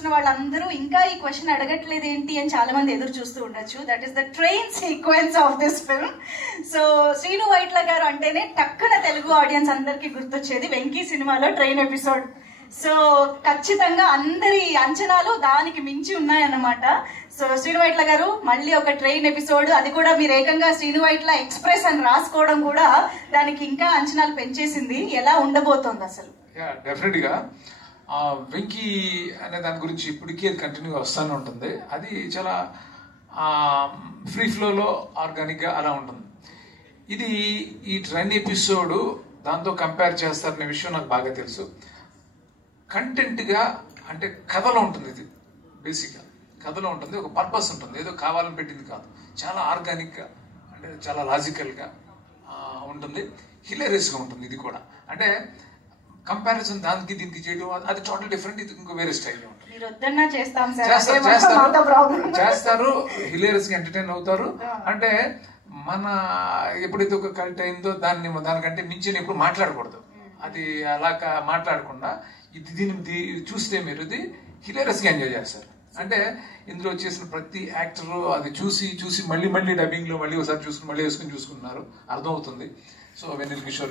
చూస్తున్న వాళ్ళందరూ ఇంకా ఈ క్వశ్చన్ అడగట్లేదు ఏంటి అని చాలా మంది ఎదురు చూస్తూ ఉండొచ్చు. That is the train sequence of this film. So Srinu Vaitla గారు అంటేనే టక్కున తెలుగు ఆడియన్స్ అందరికీ గుర్తొచ్చేది వెంకీ సినిమాలో ట్రైన్ ఎపిసోడ్. సో ఖచ్చితంగా అందరి అంచనాలు దానికి మించి ఉన్నాయన్నమాట. సో శ్రీను వైట్ల గారు మళ్ళీ ఒక ట్రైన్ ఎపిసోడ్, అది కూడా మీరు ఏకంగా శ్రీను వైట్ల ఎక్స్ప్రెస్ అని రాసుకోవడం కూడా దానికి ఇంకా అంచనాలు పెంచేసింది. ఎలా ఉండబోతోంది అసలు? డెఫినెట్ గా వెంకీ అనే దాని గురించి ఇప్పటికీ అది కంటిన్యూగా వస్తూనే ఉంటుంది. అది చాలా ఫ్రీ ఫ్లోలో ఆర్గానిక్ గా అలా ఉంటుంది. ఇది ఈ ట్రైన్ ఎపిసోడ్ దాంతో కంపేర్ చేస్తారనే విషయం నాకు బాగా తెలుసు. కంటెంట్ గా అంటే కథలో ఉంటుంది, ఇది బేసిక్ గా కథలో ఉంటుంది, ఒక పర్పస్ ఉంటుంది, ఏదో కావాలని పెట్టింది కాదు. చాలా ఆర్గానిక్ గా అంటే చాలా లాజికల్ గా ఉంటుంది, హిలేరియస్ గా ఉంటుంది. ఇది కూడా అంటే కంపారిజన్ దానికి దీనికి చేయడం అది టోటల్ డిఫరెంట్, ఇది ఇంకో వేరే స్టైల్లో ఉంటుంది. చేస్తారు, హిలేరియస్ గా ఎంటర్టైన్ అవుతారు. అంటే మన ఎప్పుడైతే ఒక కల్ట్ అయిందో దానికంటే మించి ఎప్పుడు మాట్లాడకూడదు. అది అలా మాట్లాడకుండా దీన్ని చూస్తే మీరు ఇది హిలేరియస్ గా ఎంజాయ్ చేస్తారు. అంటే ఇందులో వచ్చేసిన ప్రతి యాక్టర్ అది చూసి మళ్ళీ డబ్బింగ్ లో మళ్ళీ ఒకసారి చూసుకుని మళ్ళీ వేసుకుని చూసుకున్నారు, అర్థమవుతుంది. సో వెన్నెల కిషోర్